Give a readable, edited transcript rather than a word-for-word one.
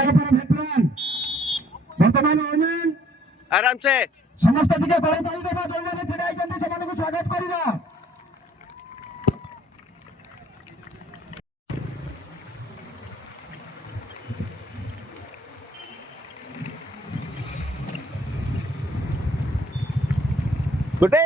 ଏଠାର para veteran ବର୍ତ୍ତମାନ ଓମେନ୍ आराम से ସମସ୍ତେ ଟିକେ କରି ଦେଇଦେବା ଯେଉଁମାନେ ଛିଡ଼ା ହେଇଛନ୍ତି ସେମାନଙ୍କୁ ସ୍ୱାଗତ କରିବା। गुड्डे